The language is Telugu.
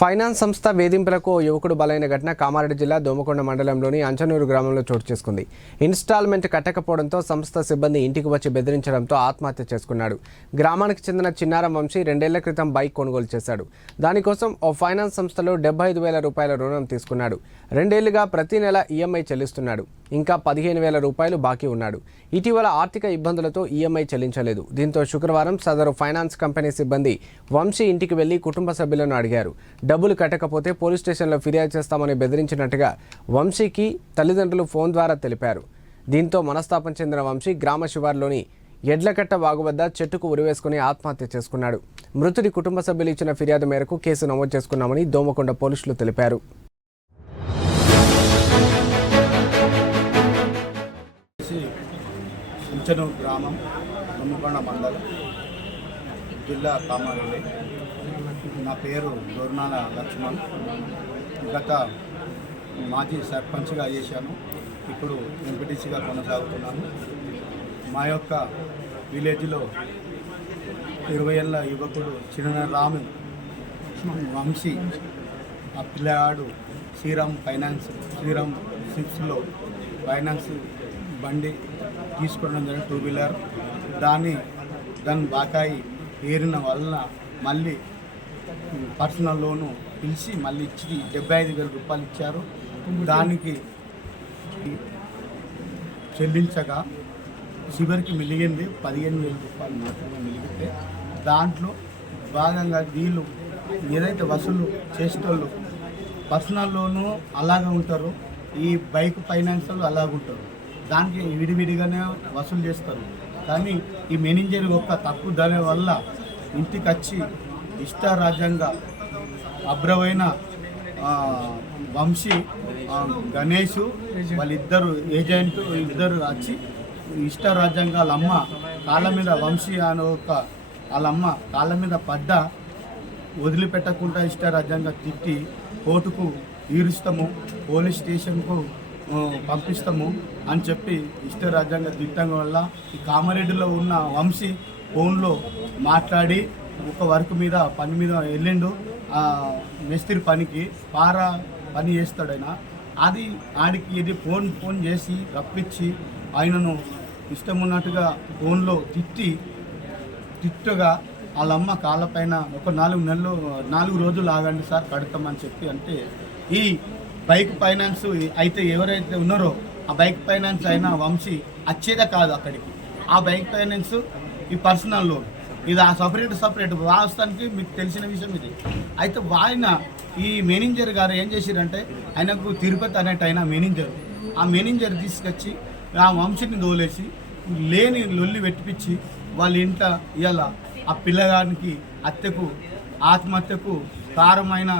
ఫైనాన్స్ సంస్థ వేధింపులకు యువకుడు బలైన ఘటన కామారెడ్డి జిల్లా దోమకొండ మండలంలోని అంచనూరు గ్రామంలో చోటు చేసుకుంది. ఇన్స్టాల్మెంట్ కట్టకపోవడంతో సంస్థ సిబ్బంది ఇంటికి వచ్చి బెదిరించడంతో ఆత్మహత్య చేసుకున్నాడు. గ్రామానికి చెందిన చిన్నారం వంశీ రెండేళ్ళ క్రితం బైక్ కొనుగోలు చేశాడు. దానికోసం ఓ ఫైనాన్స్ సంస్థలో డెబ్బై ఐదు వేల రూపాయల రుణం తీసుకున్నాడు. రెండేళ్ళుగా ప్రతి నెల ఈఎంఐ చెల్లిస్తున్నాడు. ఇంకా పదిహేను వేల రూపాయలు బాకీ ఉన్నాడు. ఇటీవల ఆర్థిక ఇబ్బందులతో ఈఎంఐ చెల్లించలేదు. దీంతో శుక్రవారం సదరు ఫైనాన్స్ కంపెనీ సిబ్బంది వంశీ ఇంటికి వెళ్ళి కుటుంబ సభ్యులను అడిగారు. డబ్బులు కట్టకపోతే పోలీస్ స్టేషన్లో ఫిర్యాదు చేస్తామని బెదిరించినట్టుగా వంశీకి తల్లిదండ్రులు ఫోన్ ద్వారా తెలిపారు. దీంతో మనస్తాపం చెందిన వంశీ గ్రామ శివార్లోని ఎడ్లకట్ట వాగు వద్ద చెట్టుకు ఉరివేసుకుని ఆత్మహత్య చేసుకున్నాడు. మృతుడి కుటుంబ సభ్యులు ఇచ్చిన ఫిర్యాదు మేరకు కేసు నమోదు చేసుకున్నామని దోమకొండ పోలీసులు తెలిపారు. గ్రామం మండలం జిల్లా కామారెడ్డి. నా పేరు దొర్నాల లక్ష్మణ్. గత మాజీ సర్పంచ్గా చేశాను. ఇప్పుడు ఎంపీటీసీగా కొనసాగుతున్నాను. మా యొక్క విలేజ్లో ఇరవై ఏళ్ళ యువకుడు చిన్న రాము వంశీ ఆ పిల్లగాడు శ్రీరామ్ ఫైనాన్స్ శ్రీరామ్ సిక్స్లో ఫైనాన్స్ బండి తీసుకోవడం జరిగింది టూ వీలర్. దాన్ని దాని బాకాయి ఏరిన వలన మళ్ళీ పర్సనల్ లోను పిలిచి మళ్ళీ ఇచ్చి డెబ్బై ఐదు వేల రూపాయలు ఇచ్చారు. దానికి చెల్లించగా చివరికి మిలిగింది పదిహేను వేల రూపాయలు మాత్రమే మిలిగితే దాంట్లో భాగంగా వీళ్ళు ఏదైతే వసూలు చేసేటోళ్ళు పర్సనల్ లోను అలాగే ఉంటారు ఈ బైక్ ఫైనాన్స్ వాళ్ళు అలాగే ఉంటారు. దానికి విడివిడిగానే వసూలు చేస్తారు. కానీ ఈ మేనేజర్ యొక్క తప్పు దాని వల్ల ఇంటికి వచ్చి ఇష్టారాజ్యంగా అభ్రమైన ఆ, వంశీ గణేష్ వాళ్ళిద్దరు ఏజెంట్ ఇద్దరు వచ్చి ఇష్టారాజ్యంగా వాళ్ళ అమ్మ కాళ్ళ మీద వంశీ అనే ఒక వాళ్ళమ్మ కాళ్ళ మీద పడ్డ వదిలిపెట్టకుండా ఇష్టారాజ్యంగా తిట్టి కోర్టుకు ఈరుస్తాము పోలీస్ స్టేషన్కు పంపిస్తాము అని చెప్పి ఇష్టరాజ్యాంగ తిట్టడం వల్ల ఈ కామారెడ్డిలో ఉన్న వంశీ ఫోన్లో మాట్లాడి ఒక వర్క్ మీద పని మీద వెళ్ళిండు. ఆ, మేస్త్రి పనికి పార పని చేస్తాడు ఆయన. అది ఆడికి ఇది ఫోన్ ఫోన్ చేసి రప్పించి ఆయనను ఇష్టం ఉన్నట్టుగా ఫోన్లో తిట్టి తిట్టగా వాళ్ళమ్మ కాళ్ళపైన ఒక నాలుగు నెలలు నాలుగు రోజులు ఆగండి సార్ కడతామని చెప్పి అంటే ఈ బైక్ ఫైనాన్స్ అయితే ఎవరైతే ఉన్నారో ఆ బైక్ ఫైనాన్స్ అయినా వంశీ వచ్చేదే కాదు అక్కడికి. ఆ బైక్ ఫైనాన్స్ ఈ పర్సనల్ లోన్. ఇది ఆ సపరేట్ సపరేట్. వాస్తవానికి మీకు తెలిసిన విషయం ఇది. అయితే ఆయన ఈ మేనేజర్ గారు ఏం చేసిరంటే ఆయనకు తిరుపతి అనేట ఆయన మేనేజర్ ఆ మేనేజర్ తీసుకొచ్చి ఆ వంశీని దోలేసి లేని లొల్లి పెట్టిపించి వాళ్ళ ఇంట ఇవాళ ఆ పిల్లగానికి హత్యకు ఆత్మహత్యకు కారమైన